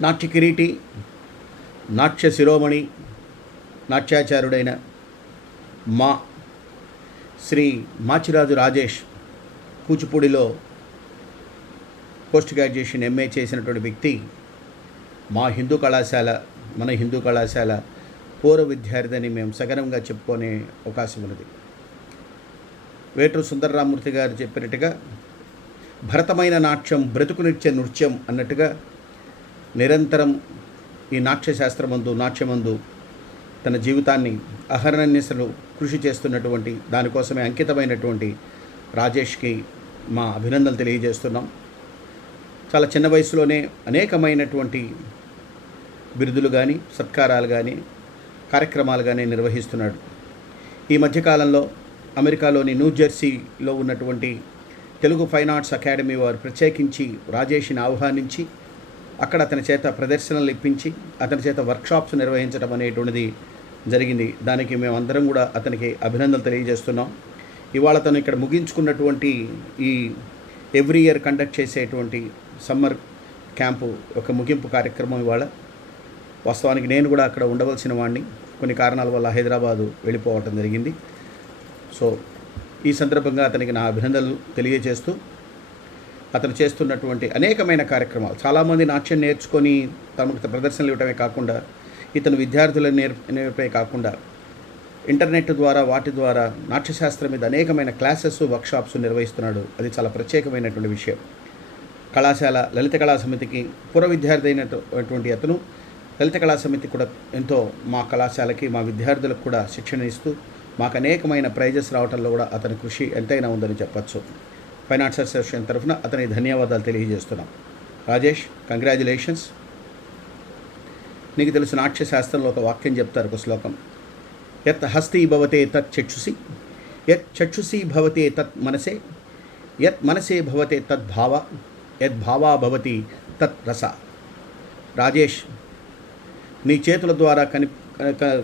నాట్య కిరీటి నాట్య శిరోమణి నాట్యాచార్యుడైన మా శ్రీ మాచిరాజు రాజేష్ కూచిపూడిలో పోస్ట్ గ్రాడ్యుయేషన్ ఎంఏ చేసినటువంటి వ్యక్తి మా హిందూ కళాశాల మన హిందూ కళాశాల పూర్వ విద్యార్థి అని మేము సగనంగా చెప్పుకునే అవకాశం ఉన్నది. వేటూరు సుందరరామూర్తి గారు చెప్పినట్టుగా భరతమైన నాట్యం బ్రతుకునిచ్చే నృత్యం అన్నట్టుగా నిరంతరం ఈ నాట్యశాస్త్రమందు నాట్యమందు తన జీవితాన్ని అహర్నిశలు కృషి చేస్తున్నటువంటి దానికోసమే అంకితమైనటువంటి రాజేష్కి మా అభినందనలు తెలియజేస్తున్నాం. చాలా చిన్న వయసులోనే అనేకమైనటువంటి బిరుదులు కానీ సత్కారాలు కానీ కార్యక్రమాలు కానీ నిర్వహిస్తున్నాడు. ఈ మధ్యకాలంలో అమెరికాలోని న్యూజెర్సీలో ఉన్నటువంటి తెలుగు ఫైన్ ఆర్ట్స్ అకాడమీ వారు ప్రత్యేకించి రాజేష్ని ఆహ్వానించి అక్కడ అతని చేత ప్రదర్శనలు ఇప్పించి అతని చేత వర్క్షాప్స్ నిర్వహించడం అనేటువంటిది జరిగింది. దానికి మేమందరం కూడా అతనికి అభినందనలు తెలియజేస్తున్నాం. ఇవాళ తను ఇక్కడ ముగించుకున్నటువంటి ఈ ఎవ్రీ ఇయర్ కండక్ట్ చేసేటువంటి సమ్మర్ క్యాంపు ఒక ముగింపు కార్యక్రమం ఇవాళ. వాస్తవానికి నేను కూడా అక్కడ ఉండవలసిన వాడిని కొన్ని కారణాల వల్ల హైదరాబాదు వెళ్ళిపోవటం జరిగింది. సో ఈ సందర్భంగా అతనికి నా అభినందనలు తెలియజేస్తూ అతను చేస్తున్నటువంటి అనేకమైన కార్యక్రమాలు. చాలామంది నాట్యం నేర్చుకొని తమకు ప్రదర్శనలు ఇవ్వటమే కాకుండా ఇతను విద్యార్థులను నేర్ నేర్పే కాకుండా ఇంటర్నెట్ ద్వారా వాటి ద్వారా నాట్యశాస్త్రం మీద అనేకమైన క్లాసెస్ వర్క్షాప్స్ నిర్వహిస్తున్నాడు. అది చాలా ప్రత్యేకమైనటువంటి విషయం. కళాశాల లలిత కళా సమితికి పూర్వ విద్యార్థి అయినటువంటి అతను లలిత కళా సమితి కూడా ఎంతో మా కళాశాలకి మా విద్యార్థులకు కూడా శిక్షణ ఇస్తూ మాకు అనేకమైన ప్రైజెస్ రావడంలో కూడా అతని కృషి ఎంతైనా ఉందని చెప్పచ్చు. ఫైనాన్స్ అసోసియేషన్ తరఫున అతని ధన్యవాదాలు తెలియజేస్తున్నాం. రాజేష్ కంగ్రాచులేషన్స్. నీకు తెలుసు నాట్యశాస్త్రంలో ఒక వాక్యం చెప్తారు ఒక శ్లోకం. యత్ హస్తి భవతే తత్ చక్షుసి యత్ చక్షుసి భవతే తత్ మనసే యత్ మనసే భవతే తత్ భావ యద్ భావా భవతి తత్ రస. రాజేష్ నీ చేతుల ద్వారా కని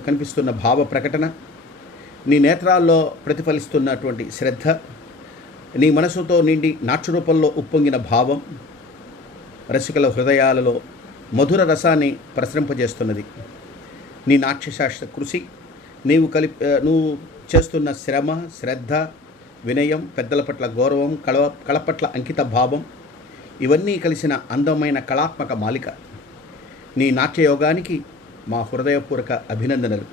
కనిపిస్తున్న భావ ప్రకటన నీ నేత్రాల్లో ప్రతిఫలిస్తున్నటువంటి శ్రద్ధ నీ మనసుతో నిండి నాట్య రూపంలో ఉప్పొంగిన భావం రసికల హృదయాలలో మధుర రసాన్ని ప్రసరింపజేస్తున్నది. నీ నాట్యశాస్త్ర కృషి నీవు కలి నువ్వు చేస్తున్న శ్రమ శ్రద్ధ వినయం పెద్దల పట్ల గౌరవం కళ కళ పట్ల అంకిత భావం ఇవన్నీ కలిసిన అందమైన కళాత్మక మాలిక. నీ నాట్యయోగానికి మా హృదయపూర్వక అభినందనలు.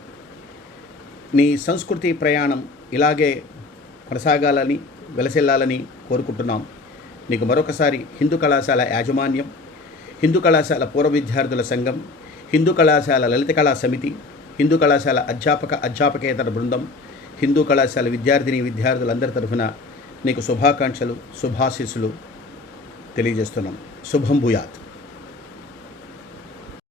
నీ సంస్కృతి ప్రయాణం ఇలాగే కొనసాగాలని వెలసిల్లాలని కోరుకుంటున్నాం. నీకు మరొకసారి హిందూ కళాశాల యాజమాన్యం హిందూ కళాశాల పూర్వ విద్యార్థుల సంఘం హిందూ కళాశాల లలిత కళా సమితి హిందూ కళాశాల అధ్యాపక అధ్యాపకేతర బృందం హిందూ కళాశాల విద్యార్థిని విద్యార్థులందరి తరఫున నీకు శుభాకాంక్షలు శుభాశీస్సులు తెలియజేస్తున్నాం. శుభం భూయాత్.